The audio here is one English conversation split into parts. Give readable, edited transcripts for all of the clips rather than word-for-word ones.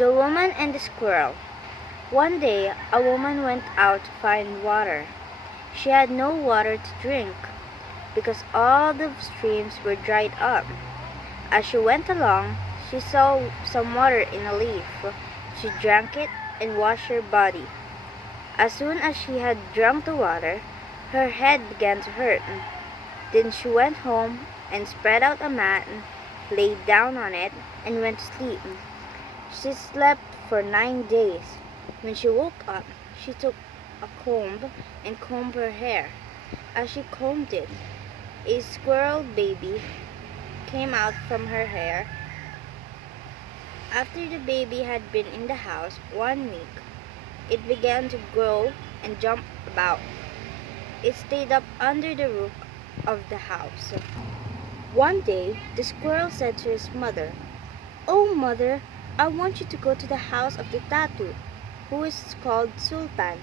The Woman and the Squirrel. One day, a woman went out to find water. She had no water to drink because all the streams were dried up. As she went along, she saw some water in a leaf. She drank it and washed her body. As soon as she had drunk the water, her head began to hurt. Then she went home and spread out a mat, lay down on it, and went to sleep. She slept for 9 days. When she woke up, she took a comb and combed her hair. As she combed it, a squirrel baby came out from her hair. After the baby had been in the house 1 week, it began to grow and jump about. It stayed up under the roof of the house. One day, the squirrel said to his mother, "Oh, mother, I want you to go to the house of the tattoo, who is called Sultan,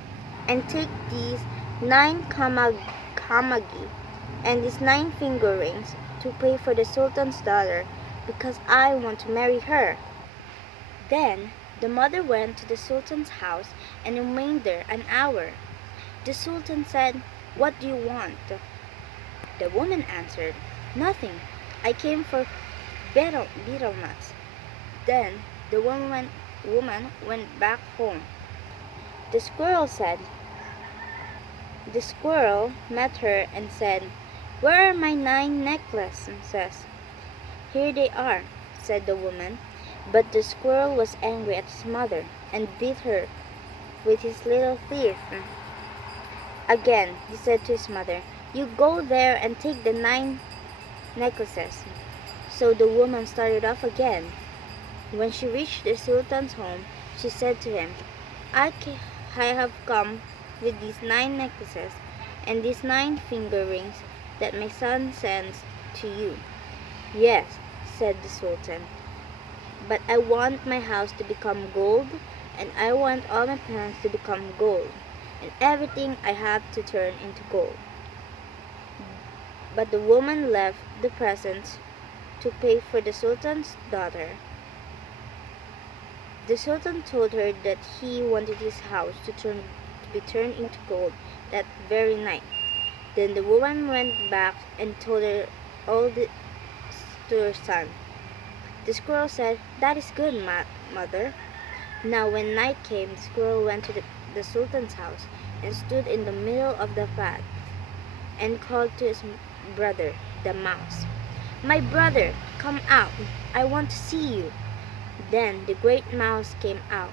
and take these 9 kamagi and these 9 finger rings to pay for the Sultan's daughter, because I want to marry her." Then the mother went to the Sultan's house and remained there an hour. The Sultan said, "What do you want?" The woman answered, "Nothing. I came for betel nuts." Then the woman went back home. The squirrel met her and said, "Where are my 9 necklaces?" "Here they are," said the woman. But the squirrel was angry at his mother and beat her with his little teeth. Again he said to his mother, "You go there and take the 9 necklaces." So the woman started off again. When she reached the Sultan's home, she said to him, I have come with these 9 necklaces and these 9 finger rings that my son sends to you." "Yes," said the Sultan, "but I want my house to become gold, and I want all my plants to become gold, and everything I have to turn into gold." But the woman left the presents to pay for the Sultan's daughter. The Sultan told her that he wanted his house to be turned into gold that very night. Then the woman went back and told her all this to her son. The squirrel said, "That is good, mother." Now when night came, the squirrel went to the Sultan's house and stood in the middle of the path and called to his brother, the mouse, "My brother, come out. I want to see you." Then the great mouse came out.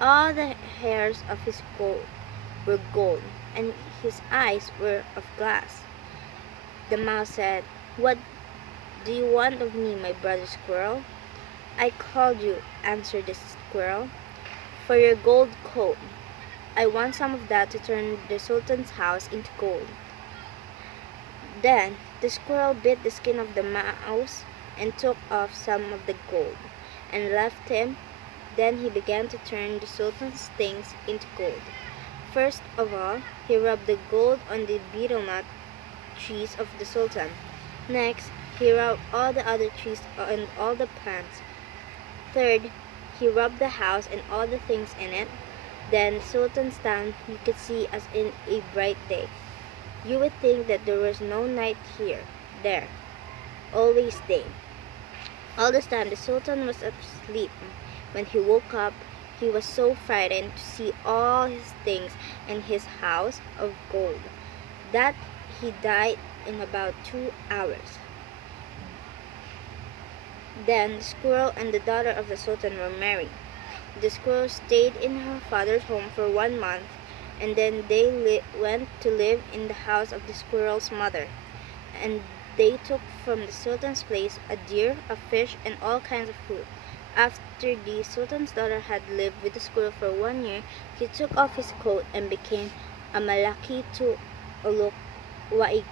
All the hairs of his coat were gold, and his eyes were of glass. The mouse said, "What do you want of me, my brother squirrel?" "I called you," answered the squirrel, "for your gold coat. I want some of that to turn the Sultan's house into gold." Then the squirrel bit the skin of the mouse and took off some of the gold and left him. Then he began to turn the Sultan's things into gold. First of all, he rubbed the gold on the betel nut trees of the Sultan. Next, he rubbed all the other trees and all the plants. Third, he rubbed the house and all the things in it. Then the Sultan's town you could see as in a bright day. You would think that there was no night there, always day. All this time the Sultan was asleep. When he woke up, he was so frightened to see all his things in his house of gold that he died in about 2 hours. Then the squirrel and the daughter of the Sultan were married. The squirrel stayed in her father's home for 1 month, and then they went to live in the house of the squirrel's mother. And they took from the Sultan's place a deer, a fish, and all kinds of food. After the Sultan's daughter had lived with the squirrel for 1 year, he took off his coat and became a malaki to ulok waig.